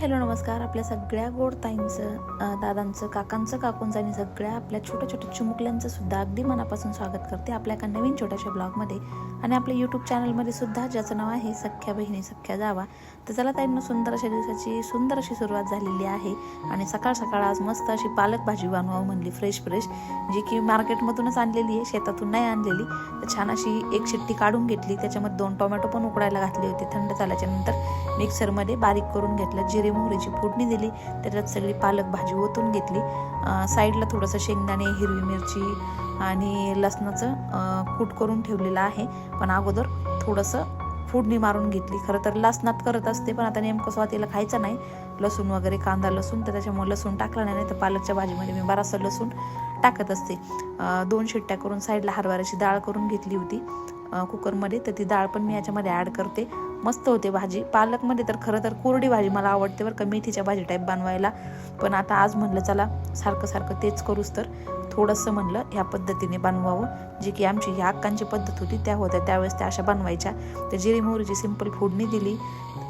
Hello नमस्कार. आपल्या सगळ्या गोड ताईंचं दादांचं काकांचं काकूंचं आणि सगळ्या आपल्या छोट्या छोट्या चिमुकल्यांचं सुद्धा अगदी मनापासून स्वागत करते आपल्या एका नवीन छोट्याशा ब्लॉगमध्ये. आणि आपल्या यूट्यूब चॅनलमध्ये सुद्धा ज्याचं नाव आहे सख्या बहिणी सख्या जावा. तर चला ताईंना सुंदर अशा दिवसाची सुंदर अशी सुरुवात झालेली आहे. आणि सकाळ सकाळ आज मस्त अशी पालक भाजी बनवावं म्हणली फ्रेश फ्रेश जी की मार्केटमधूनच आणलेली आहे शेतातून नाही आणलेली. तर छान अशी एक शिट्टी काढून घेतली. त्याच्यामध्ये दोन टोमॅटो पण उकडायला घातले होते थंड झाल्याच्यानंतर. मिक्सरमध्ये बारीक करून घेतलं जिरे मोहरीची फोडणी दिली. त्याच्यात सगळी पालक भाजी ओतून घेतली. साईडला थोडंसं शेंगदाणे हिरवी मिरची आणि लसणाचं कूट करून ठेवलेलं आहे. पण अगोदर थोडंसं फोडणी मारून घेतली. खरं तर लसणात करत असते पण आता नेमकं स्वातीला खायचं नाही. लसूण वगैरे कांदा लसूण तर त्याच्यामुळे लसूण टाकलं नाही तर पालकच्या भाजीमध्ये मी बराचसा लसूण टाकत असते. दोन शिट्ट्या करून साईडला हरभऱ्याची डाळ करून घेतली होती कुकरमध्ये. तर ती डाळ पण मी याच्यामध्ये ॲड करते. मस्त होते भाजी. पालकमध्ये तर खरं तर कोरडी भाजी मला आवडते बरं का. मेथीच्या भाजी टाईप बनवायला. पण आता आज म्हणलं चला सारखं सारखं तेच करूच तर. थोडंसं म्हणलं ह्या पद्धतीने बनवावं. जी की आमची ह्या अक्कांची पद्धत होती त्या होत्या. त्यावेळेस त्या अशा बनवायच्या. तर जिरी मोहरीची सिंपल फोडणी दिली.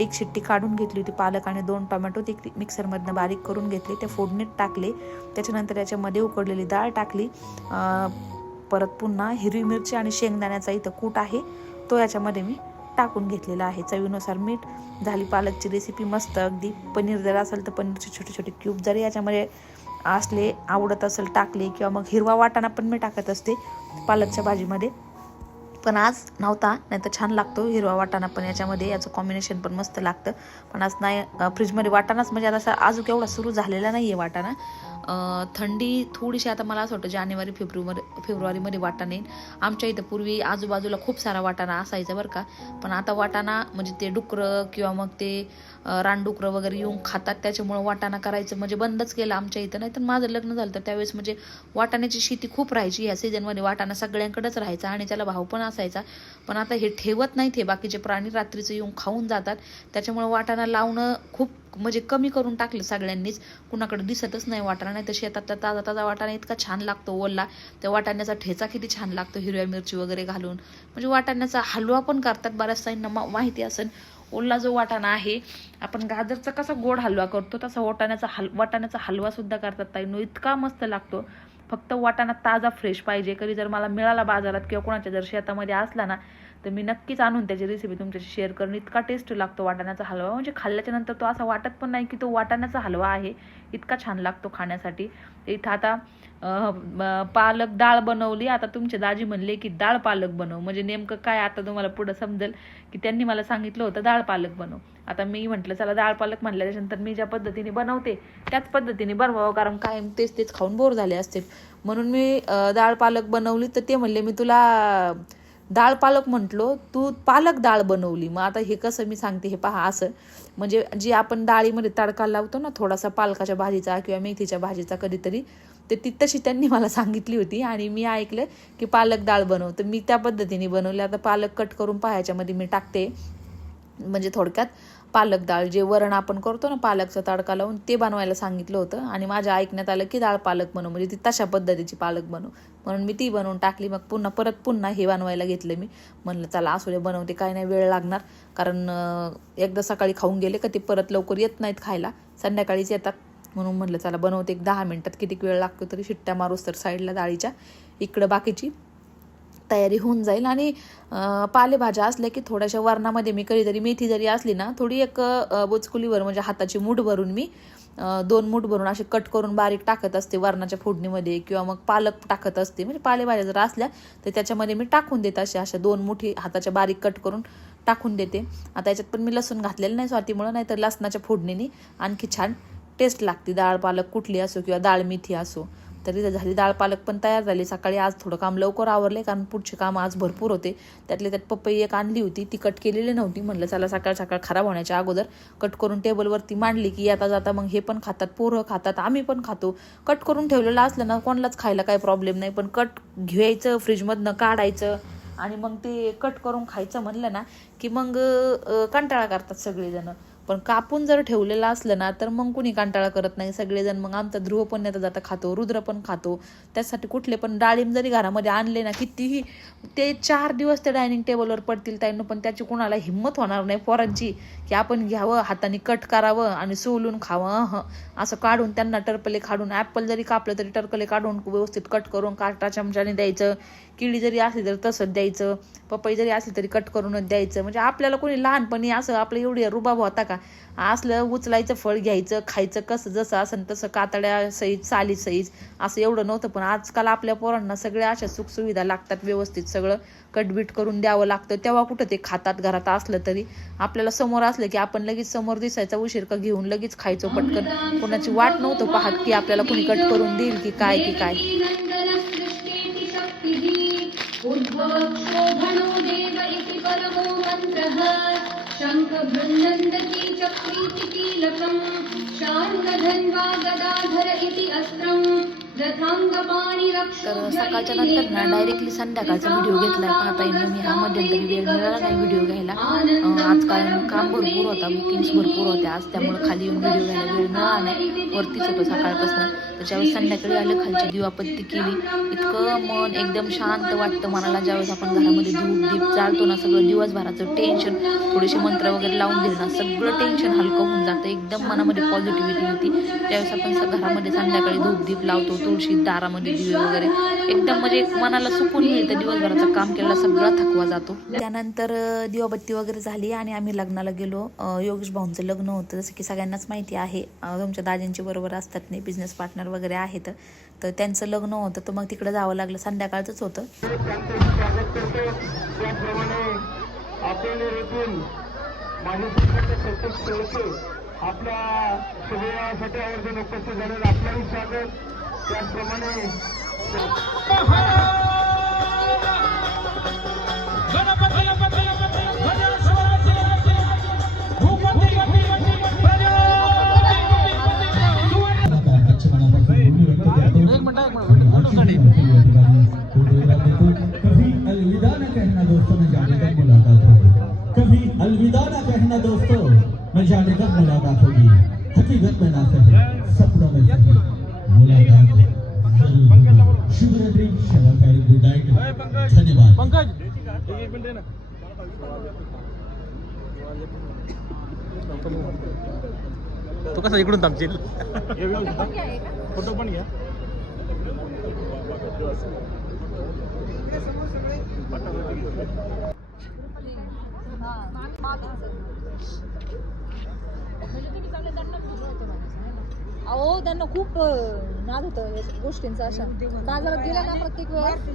एक शिट्टी काढून घेतली होती पालक आणि दोन टोमॅटो. ती मिक्सरमधनं बारीक करून घेतले. ते फोडणीत टाकले. त्याच्यानंतर याच्यामध्ये उकडलेली डाळ टाकली. परत पुन्हा हिरवी मिरची आणि शेंगदाण्याचा इथं कूट आहे. तो याच्यामध्ये मी टाकून घेतलेला आहे. चवीनुसार मीठ झाली पालकची रेसिपी मस्त अगदी. पनीर जर असेल तर पनीरचे छोटे छोटे क्यूब जरी याच्यामध्ये असले आवडत असेल टाकले किंवा मग हिरवा वाटाणा पण मी टाकत असते पालकच्या भाजीमध्ये. पण आज नव्हता नाही तर छान लागतो. हिरवा वाटाणा पण याच्यामध्ये याचं कॉम्बिनेशन पण मस्त लागतं. पण आज नाही फ्रीजमध्ये वाटाणाच म्हणजे आता अजून एवढा सुरू झालेला नाही आहे वाटाणा. थंडी थोडीशी आता मला असं वाटतं जानेवारी फेब्रुवारी फेब्रुवारीमध्ये वाटाणा येईल आमच्या इथं पूर्वी आजूबाजूला खूप सारा वाटाणा असायचा बरं का. पण आता वाटाणा म्हणजे ते डुकरं किंवा मग ते रानडुकरं वगैरे येऊन खातात. त्याच्यामुळं वाटाणा करायचं म्हणजे बंदच केलं आमच्या इथं. नाही तर माझं लग्न झालं तर त्यावेळेस म्हणजे वाटाण्याची शेती खूप राहायची. या सीझनमध्ये वाटाणा सगळ्यांकडेच राहायचा आणि त्याला भाव पण असायचा. पण आता हे ठेवत नाहीत हे. बाकीचे प्राणी रात्रीचं येऊन खाऊन जातात. त्याच्यामुळं वाटाणा लावणं खूप म्हणजे कमी करून टाकलं सगळ्यांनीच. कुणाकडे दिसतच नाही वाटाणा नाही तर शेतात तर ताजा ताजा वाटाणा इतका छान लागतो ओला. त्या वाटाण्याचा ठेचा किती छान लागतो हिरव्या मिरची वगैरे घालून. म्हणजे वाटाण्याचा हलवा पण करतात बऱ्याच ताईंना माहिती असेल. ओला जो वाटाणा आहे आपण गाजरचा कसा गोड हलवा करतो तसा वाटाण्याचा हल वाटाण्याचा हलवा सुद्धा करतात ताईंनो इतका मस्त लागतो. फक्त वाटाणा ताजा फ्रेश पाहिजे. कधी जर मला मिळाला बाजारात किंवा कोणाच्या जर शेतामध्ये असला ना तर मी नक्कीच आणून त्याची रेसिपी तुमच्याशी शेअर करून इतका टेस्ट लागतो वाटाण्याचा हलवा. म्हणजे खाल्ल्याच्या नंतर तो असा वाटत पण नाही की तो वाटाण्याचा हलवा आहे. इतका छान लागतो खाण्यासाठी. इथं आता पालक डाळ बनवली. आता तुमचे दाजी म्हणले की डाळ पालक बनव. म्हणजे नेमकं काय आता तुम्हाला पुढं समजेल की त्यांनी मला सांगितलं होतं डाळ पालक बनव. आता मी म्हटलं चला डाळ पालक म्हणल्या त्याच्यानंतर मी ज्या पद्धतीने बनवते त्याच पद्धतीने बनवावं. कारण काय तेच तेच खाऊन बोर झाले असते म्हणून मी डाळ पालक बनवली तर ते म्हणले मी तुला डाळ पालक म्हटलो तू पालक डाळ बनवली. मग आता हे कसं मी सांगते हे पहा असं. म्हणजे जी आपण डाळीमध्ये तडका लावतो ना थोडासा पालकाच्या भाजीचा किंवा मेथीच्या भाजीचा कधीतरी तर ती तशी त्यांनी मला सांगितली होती आणि मी ऐकलं की पालक डाळ बनव. तर मी त्या पद्धतीने बनवली. आता पालक कट करून पाहायच्यामध्ये मी टाकते. म्हणजे थोडक्यात पालक डाळ जे वरण आपण करतो ना पालकचा तडका लावून ते बनवायला सांगितलं होतं. आणि माझ्या ऐकण्यात आलं की डाळ पालक बनव म्हणजे ती तशा पद्धतीची पालक बनव. म्हणून मी ती बनवून टाकली मग पुन्हा परत पुन्हा हे बनवायला घेतलं मी. म्हणलं चला असू दे बनवते काय नाही वेळ लागणार. कारण एकदा सकाळी खाऊन गेले का ते परत लवकर येत नाहीत खायला. संध्याकाळीच येतात. म्हणून म्हणलं चला बनवते एक दहा मिनटात किती वेळ लागतो तरी शिट्ट्या मारूस तर साईडला डाळीच्या इकडं बाकीची. तयारी होऊन जाईल. आणि पालेभाज्या असल्या की थोड्याशा वरणामध्ये मी कधीतरी मेथी जरी असली ना थोडी एक बुचकुलीवर बोचकुलीवर म्हणजे हाताची मूठ भरून मी दोन मूठ भरून असे कट करून बारीक टाकत असते वरणाच्या फोडणीमध्ये किंवा मग पालक टाकत असते. म्हणजे पालेभाज्या जर असल्या तर त्याच्यामध्ये मी टाकून देते अशा अशा दोन मुठी हाताच्या बारीक कट करून टाकून देते. आता याच्यात पण मी लसूण घातलेलं नाही स्वातीमुळं नाही तर लसणाच्या फोडणीने आणखी छान टेस्ट लागते. डाळ पालक कुठली असो किंवा डाळ मेथी असो. तर झाली डाळ पालक पण तयार झाली. सकाळी आज थोडं काम लवकर आवरले कारण पुढचे काम आज भरपूर होते. त्यातले त्यात पपई एक आणली होती ती कट केलेली नव्हती. म्हणलं चला सकाळ सकाळ खराब होण्याच्या अगोदर कट करून टेबलवरती मांडली की आता जाता मग हे पण खातात पोरं खातात आम्ही पण खातो. कट करून ठेवलेलं असलं ना कोणालाच खायला काही प्रॉब्लेम नाही. पण कट घ्यायचं फ्रीजमधनं काढायचं आणि मग ते कट करून खायचं म्हणलं ना की मग कंटाळा करतात सगळेजणं. पण कापून जर ठेवलेलं असलं ना तर मग कुणी कंटाळा करत नाही. सगळेजण मग आमचा ध्रुव पण येता जाता खातो रुद्र पण खातो. त्यासाठी कुठले पण डाळिंब जरी घरामध्ये आणले ना कितीही ते चार दिवस त्या डायनिंग टेबलवर पडतील त्यांना पण त्याची कुणाला हिंमत होणार नाही. पोरांची की आपण घ्यावं हाताने कट करावं आणि सोलून खावं. हं असं काढून त्यांना टरपले काढून ॲपल जरी कापलं तरी टरकले काढून व्यवस्थित कट करून काटा चमच्याने द्यायचं. किळी जरी असली तर तसंच द्यायचं. पपई जरी असली तरी कट करूनच द्यायचं. म्हणजे आपल्याला कोणी लहानपणी असं आपलं एवढी रुबाब होता का? असलं उचलायचं फळ घ्यायचं खायचं कसं जसं असं तसं कातड्या सईज साली सईज असं एवढं नव्हतं. पण आजकाल आपल्या पोरांना सगळ्या अशा सुखसुविधा लागतात व्यवस्थित. सगळं कटबीट करून द्यावं लागतं. तेव्हा कुठं ते खातात घरात असलं तरी. आपल्याला समोर असलं की आपण लगेच समोर दिसायचा उशीर का घेऊन लगेच खायचो पटकन. कोणाची वाट नव्हतं पाहत की आपल्याला कोणी कट करून देईल की काय की काय. उद्भवक्षोभणो देव इति परमो मन्त्रः शङ्खभृन्नन्दती चक्रीति कीलकम् शार्ङ्गधन्वा गदाधर इति अस्त्रम् तर सकाळच्या नंतर ना डायरेक्टली संध्याकाळचा व्हिडिओ घेतलाय पाहता येईल मी हा मध्यंतरी वेळ मिळाला नाही व्हिडिओ घ्यायला. अं, आज कारण काम भरपूर होता. बुकिंग्स भरपूर होत्या. आज त्यामुळे खाली येऊन व्हिडिओ घ्यायला वेळ मिळाला नाही. वरतीच होतो सकाळपासून. तर ज्यावेळेस संध्याकाळी आलं खालची दिवापत्ती केली इतकं मन एकदम शांत वाटतं मनाला. ज्यावेळेस आपण घरामध्ये धूप दीप जाळतो ना सगळं दिवसभराचं टेन्शन थोडेसे मंत्र वगैरे लावून दिले ना सगळं टेन्शन हलकं होऊन जातं एकदम मनामध्ये पॉझिटिव्हिटी होती. त्यावेळेस आपण स- घरामध्ये संध्याकाळी धूप दीप लावतो तुळशी दारामध्ये दिवे वगैरे एकदम म्हणजे मनाला सुकून मिळतं दिवसभराचं काम केलेला सगळा थकवा जातो. त्यानंतर दिवाबत्ती वगैरे झाली आणि आम्ही लग्नाला गेलो. योगेश भाऊंचं लग्न होतं जसं की सगळ्यांनाच माहिती आहे. तुमच्या दाजींची बरोबर असतात नाही बिझनेस पार्टनर वगैरे आहेत. तर त्यांचं लग्न होतं तर मग तिकडे जावं लागलं. संध्याकाळचंच होतं. आपल्या आवर्जून उपस्थित झालेलं आपलंही स्वागत. त्याचप्रमाणे न जाने कब मुलाकात होगी हकीकत में ना सही सपनों में सही मुलाकात जरूर। शुभ रात्रि शबा खैर गुड नाइट धन्यवाद. तो कसा इकडून थांबशील? फोटो पण घ्या अहो त्यांना खूप नाद होतं या गोष्टींचा अशा. बाजारात गेला ना प्रत्येक वेळेस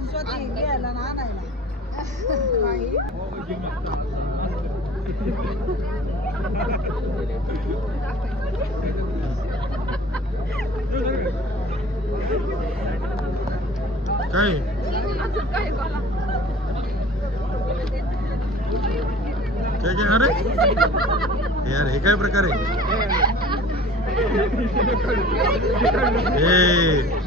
काय? काय काय अरे यार हे काय प्रकार आहे ए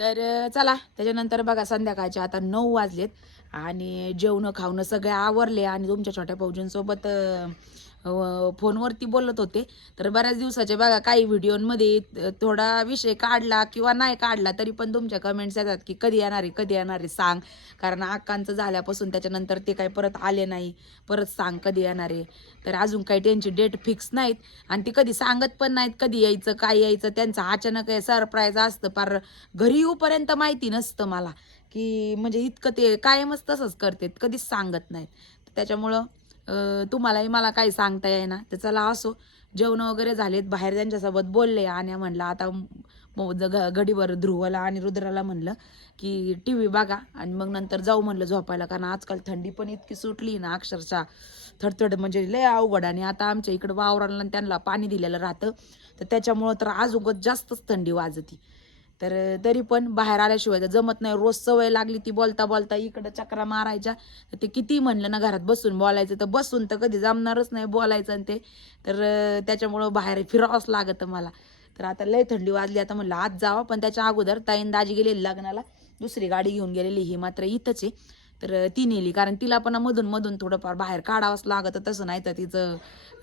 तर चला त्याच्यानंतर बघा संध्याकाळचे आता नऊ वाजलेत आणि जेवणं खावणं सगळे आवरले आणि तुमच्या छोट्या भाऊजींसोबत फोनवरती बोलत होते. तर बऱ्याच दिवसाचे बघा काही व्हिडिओमध्ये थोडा विषय काढला किंवा नाही काढला तरी पण तुमच्या कमेंट्स येतात की कधी येणार आहे कधी येणार आहे सांग. कारण अक्कांचं झाल्यापासून त्याच्यानंतर ते काही परत आले नाही. परत सांग कधी येणार आहे. तर अजून काही त्यांची डेट फिक्स नाहीत. आणि ते कधी सांगत पण नाहीत कधी यायचं काय यायचं. त्यांचं अचानक आहे सरप्राईज असतं. पार घरी येऊपर्यंत माहिती नसतं मला. की म्हणजे इतकं ते कायमच तसंच करतात. कधीच सांगत नाहीत. त्याच्यामुळं तुम्हालाही मला काही सांगता येईना. तर चला असो जेवण वगैरे झालेत बाहेर त्यांच्यासोबत बोलले. आणि म्हणलं आता घडीवर ध्रुवला आणि रुद्राला म्हणलं की टी व्ही बघा. आणि मग नंतर जाऊ म्हणलं झोपायला कारण आजकाल थंडी पण इतकी सुटली ना अक्षरशः. थडथड म्हणजे लय अवघड. आणि आता आमच्या इकडं वावराला आणि त्यांना पाणी दिलेलं राहतं. तर त्याच्यामुळं तर अजूनच जास्तच थंडी वाजती. तर तरी पण बाहेर आल्याशिवाय तर जमत नाही. रोज सवय लागली ती बोलता बोलता इकडं चक्रा मारायच्या. तर ते किती म्हणलं ना घरात बसून बोलायचं. तर बसून तर कधी जमणारच नाही बोलायचं आणि ते. तर त्याच्यामुळं बाहेर फिरावंच लागतं मला. तर आता लय थंडी वाजली. आता म्हणलं आज जावं. पण त्याच्या अगोदर ताईन दाजी गेलेली लग्नाला. दुसरी गाडी घेऊन गेलेली. ही मात्र इथंच आहे. तर ती नेली. कारण तिला पण मधून मधून थोडंफार बाहेर काढावंच लागतं. तसं नाही तर तिचं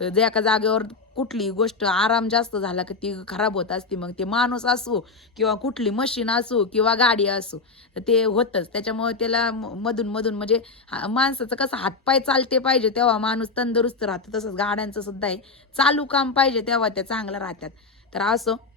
जे एका जागेवर कुठली गोष्ट आराम जास्त झाला की ती खराब होत असते. मग ते माणूस असो किंवा कुठली मशीन असो किंवा गाडी असो ते होतंच. त्याच्यामुळे त्याला म- मधून मधून म्हणजे हा- माणसाचं कसं हातपाय चालते पाहिजे तेव्हा माणूस तंदुरुस्त राहतो. तसंच गाड्यांचं सुद्धा आहे. चालू काम पाहिजे तेव्हा त्या चांगलं राहतात. तर असो.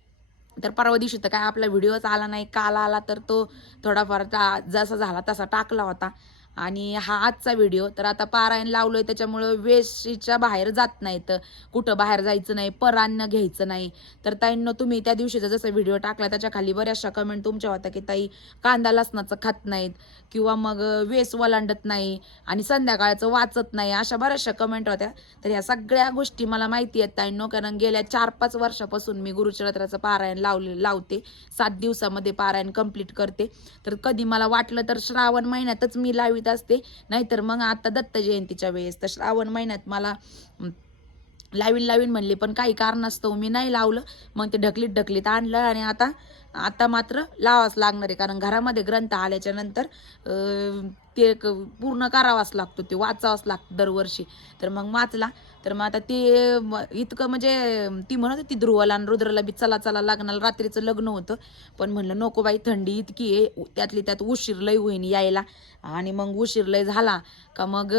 तर परवा दिवशी तर काय आपला व्हिडिओच आला नाही. काल आला तर तो थोडाफार ता- जसा झाला तसा टाकला होता. आणि हा आजचा व्हिडिओ तर आता पारायण लावलोय त्याच्यामुळं वेशीच्या बाहेर जात नाहीत. कुठं बाहेर जायचं नाही परान्न घ्यायचं नाही. तर ताईंनो तुम्ही त्या दिवशीचा जसा व्हिडिओ टाकला त्याच्याखाली बऱ्याचशा कमेंट तुमच्या होत्या की ताई कांदा लसणाचं खात नाहीत किंवा मग वेस वलांडत नाही आणि संध्याकाळचं वाचत नाही अशा बऱ्याचशा कमेंट होत्या. तर या सगळ्या गोष्टी मला माहिती आहेत ताईंनो कारण गेल्या चार पाच वर्षापासून मी गुरुचरित्राचं पारायण लावले लावते. सात दिवसामध्ये पारायण कंप्लीट करते. तर कधी मला वाटलं तर श्रावण महिन्यातच मी लावी करीत असते. नाहीतर मग आता दत्त जयंतीच्या वेळेस तर श्रावण महिन्यात मला लावीन लावीन म्हणले पण काही कारणास्तव मी नाही लावलं. मग ते ढकलीत ढकलीत आणलं आणि आता आता मात्र लावाच लागणार आहे. कारण घरामध्ये ग्रंथ आल्याच्यानंतर ते पूर्ण करावाच लागतो ते वाचावंच लागतं दरवर्षी. तर मग वाचला. तर मग आता ते इतकं म्हणजे ती म्हणत होती ध्रुवाला आणि रुद्राला बी चला चला लग्नाला. रात्रीचं लग्न होतं. पण म्हणलं नको बाई थंडी इतकी आहे. त्यातली त्यात उशीर लय होईन यायला. आणि मग उशीर लय झाला. का मग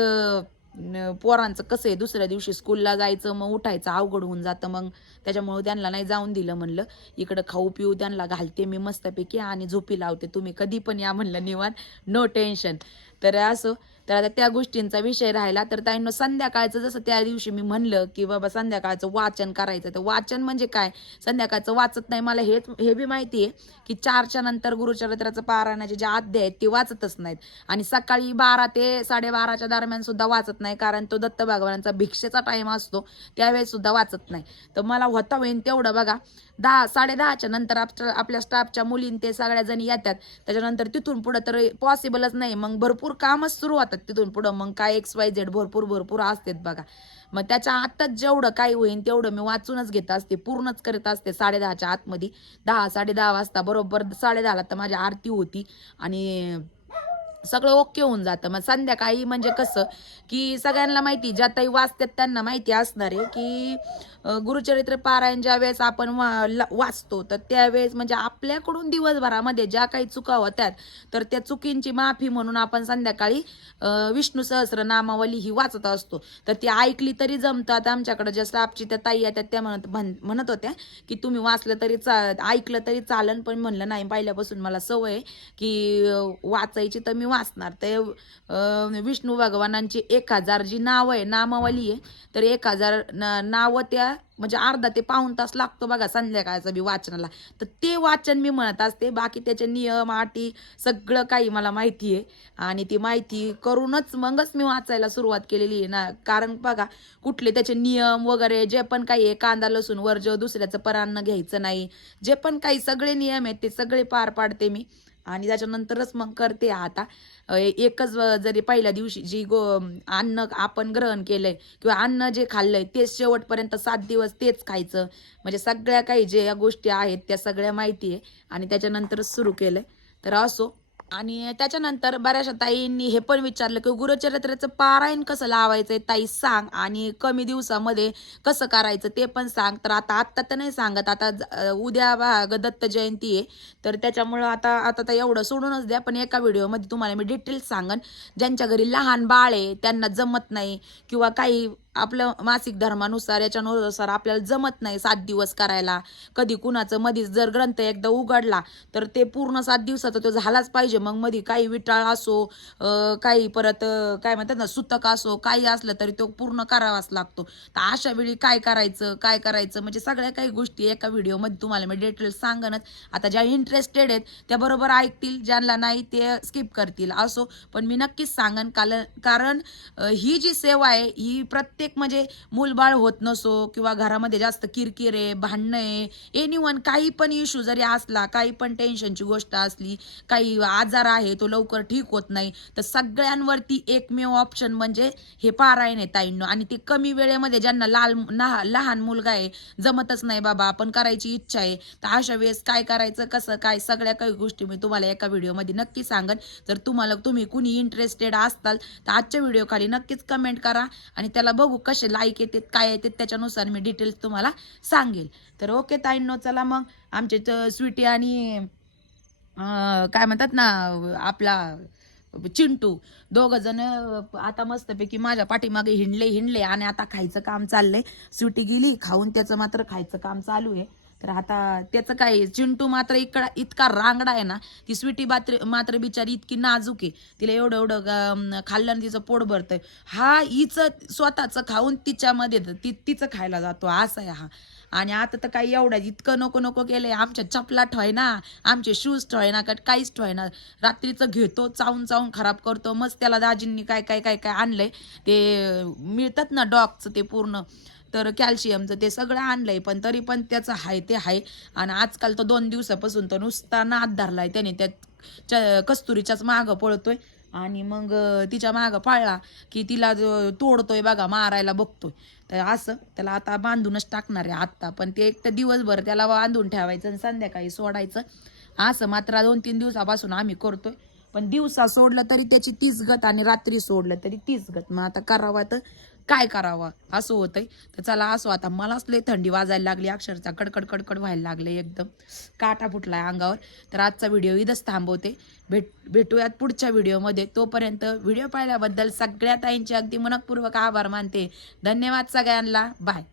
पोरांचं कसं आहे दुसऱ्या दिवशी स्कूलला जायचं मग उठायचं अवघड होऊन जातं मग त्याच्यामुळं त्यांना नाही जाऊन दिलं म्हणलं. इकडं खाऊ पिऊ त्यांना घालते मी मस्तपैकी आणि झोपी लावते. तुम्ही कधी पण या म्हणलं निवांत. नो टेन्शन तर असं तर आता त्या गोष्टींचा विषय राहिला. तर ताईंनो संध्याकाळचं जसं त्या दिवशी मी म्हणलं की बाबा संध्याकाळचं वाचन करायचं. तर वाचन म्हणजे काय? संध्याकाळचं वाचत नाही मला हे हे बी माहिती आहे की चारच्या नंतर गुरुचरित्राचं पारायणाचे जे अध्याय आहेत ते वाचतच नाहीत. आणि सकाळी बारा ते साडेबाराच्या दरम्यान सुद्धा वाचत नाही कारण तो दत्त भगवानांचा भिक्षेचा टाईम असतो त्यावेळेस सुद्धा वाचत नाही. तर मला होता होईन तेवढं बघा. दहा साडे दहाच्या नंतर आपल्या स्टाफच्या मुलीं ते सगळ्या जणी येतात. त्याच्यानंतर तिथून पुढं तर पॉसिबलच नाही. मग भरपूर कामच सुरू होतात. तिथून पुढं. मग काय एक्स वाय झेड भरपूर भरपूर असतात बघा. मग त्याच्या आत्ताच जेवढं काही होईन तेवढं मी वाचूनच घेत असते. पूर्णच करत असते साडे दहाच्या आतमध्ये. दहा साडे दहा वाजता बरोबर साडे तर माझी आरती होती. आणि सगळं ओके होऊन जातं. मग संध्याकाळी म्हणजे कसं की सगळ्यांना माहिती ज्या ताई वाचतात त्यांना माहिती असणार आहे की गुरुचरित्र पारायण ज्या वेळेस आपण वा वाचतो तर त्यावेळेस म्हणजे आपल्याकडून दिवसभरामध्ये ज्या काही चुका होत्यात तर त्या चुकींची माफी म्हणून आपण संध्याकाळी विष्णू सहस्र नामावली ही वाचत असतो. तर ती ऐकली तरी जमतात. आमच्याकडे ज्या स्टाफची त्या ताई येतात त्या म्हणत म्हण- म्हणत होत्या की तुम्ही वाचलं तरी चा ऐकलं तरी चालन. पण म्हणलं नाही पहिल्यापासून मला सवय की वाचायची तर मी वाचणार. तर विष्णू भगवानांची एक हजार जी नावं आहे नामावली आहे तर एक हजार न- नावं त्या म्हणजे अर्धा ते पाऊण तास लागतो बघा संध्याकाळचं बी वाचनाला. तर ते वाचन मी म्हणत असते. बाकी त्याचे नियम अटी सगळं काही मला माहिती आहे. आणि ती माहिती करूनच मगच मी वाचायला सुरुवात केलेली आहे ना. कारण बघा कुठले त्याचे नियम वगैरे जे पण काही आहे कांदा लसूण वर्ज दुसऱ्याचं परान्न घ्यायचं नाही. जे पण काही सगळे नियम आहेत ते सगळे पार पाडते मी. आणि त्याच्यानंतरच मग करते आता. एकच जरी पहिल्या दिवशी जी गो अन्न आपण ग्रहण केलंय किंवा अन्न जे खाल्लंय तेच शेवटपर्यंत सात दिवस तेच खायचं. म्हणजे सगळ्या काही जे या गोष्टी आहेत त्या सगळ्या माहिती आहे. आणि त्याच्यानंतरच सुरू केलंय. तर असो. आणि त्याच्यानंतर बऱ्याचशा ताईंनी हे पण विचारलं की गुरुचरित्राचं पारायण कसं लावायचं ताई सांग. आणि कमी दिवसामध्ये कसं करायचं ते पण सांग. तर आता आत्ता तर नाही सांगत. आता ज- उद्या बा दत्त जयंती आहे. तर त्याच्यामुळं आता आता तर एवढं सोडूनच द्या. पण एका व्हिडिओमध्ये तुम्हाला मी डिटेल्स सांगन. ज्यांच्या घरी लहान बाळ आहे त्यांना जमत नाही. किंवा काही आपलं मासिक धर्मानुसार याच्यानुसार आपल्याला जमत नाही सात दिवस करायला. कधी कुणाचं मधीच जर ग्रंथ एकदा उघडला तर ते पूर्ण सात दिवसाचा तो झालाच पाहिजे. मग मधी काही विटाळ असो काही परत काय म्हणतात ना सुतक असो काही असलं तरी तो पूर्ण करावाच लागतो. तर अशा वेळी काय करायचं काय करायचं? म्हणजे सगळ्या काही गोष्टी एका व्हिडिओमध्ये तुम्हाला मी डिटेल्स सांगनच. आता ज्या इंटरेस्टेड आहेत त्या बरोबर ऐकतील ज्यांना नाही ते स्किप करतील. असो पण मी नक्कीच सांगन कारण कारण ही जी सेवा आहे ही प्रत्येक प्रत्येक म्हणजे मूलबाळ होत नसो किंवा घरामध्ये जास्त किरकिर आहे भांडणं आहे एनी वन काही पण इश्यू जरी असला काही पण टेन्शनची गोष्ट असली काही आजार आहे तो लवकर ठीक होत नाही तर सगळ्यांवरती एकमेव ऑप्शन म्हणजे हे पारायण आहे ताईंनो. आणि ते कमी वेळेमध्ये ज्यांना लाल लहान मुलगा आहे जमतच नाही बाबा आपण करायची इच्छा आहे तर अशा वेळेस काय करायचं कसं काय सगळ्या काही गोष्टी मी तुम्हाला एका व्हिडिओमध्ये नक्की सांगन. जर तुम्हाला तुम्ही कुणी इंटरेस्टेड असताल तर आजच्या व्हिडिओ खाली नक्कीच कमेंट करा आणि त्याला बघू हो, कसे लाईक येतात काय येतात त्याच्यानुसार मी डिटेल्स तुम्हाला सांगेल. तर ओके ताईंनो चला मग आमचे स्वीटी आणि काय म्हणतात ना आपला चिंटू दोघ जण आता मस्तपैकी माझ्या पाठीमागे हिंडले हिंडले आणि आता खायचं काम चाललंय. स्वीटी गेली खाऊन त्याचं मात्र खायचं काम चालू आहे. तर आता त्याचं काय चिंटू मात्र इकडा इतका रांगडा आहे ना ती स्वीटी मात्र मात्र बिचारी इतकी नाजूक आहे. तिला एवढं एवढं खाल्ल्यानं खाल्लं आणि तिचं पोट भरतंय. हा हिचं स्वतःचं खाऊन तिच्यामध्ये ती तिचं खायला जातो. असं आहे हा. आणि आता तर काही एवढ्या इतकं नको नको केलंय. आमच्या चपला ठोय ना आमचे शूज ठोय ना का काहीच ठोय ना. रात्रीचं घेतो चावून चावून खराब करतो. मस्त त्याला दाजींनी काय काय काय काय आणलंय ते मिळतात ना डॉगचं ते पूर्ण. तर कॅल्शियमचं ते सगळं आणलंय पण तरी पण त्याचं हाय ते हाय. आणि आजकाल तर दोन दिवसापासून तर नुसता नाद धरलाय त्याने त्या कस्तुरीच्याच मागं पळतोय. आणि मग तिच्या मागं पाळला की तिला जो तोडतोय बघा मारायला बघतोय. तर असं त्याला आता बांधूनच टाकणार आहे आत्ता पण ते एक तर दिवसभर त्याला बांधून ठेवायचं आणि संध्याकाळी सोडायचं. असं मात्र दोन तीन दिवसापासून आम्ही करतोय. पण दिवसा सोडलं तरी त्याची तीस गत आणि रात्री सोडलं तरी तीच गत. मग आता करावा तर काय करावं? असं होतंय. तर चला असो आता मलाच लय थंडी वाजायला लागली. अक्षरशः कडकड कडकड व्हायला लागले एकदम. काटा फुटलाय अंगावर. तर आजचा व्हिडिओ इथंच थांबवते. भेट भेटूयात पुढच्या व्हिडिओमध्ये. तोपर्यंत व्हिडिओ पाहिल्याबद्दल सगळ्या ताईंचे अगदी मनपूर्वक आभार मानते. धन्यवाद सगळ्यांना. बाय.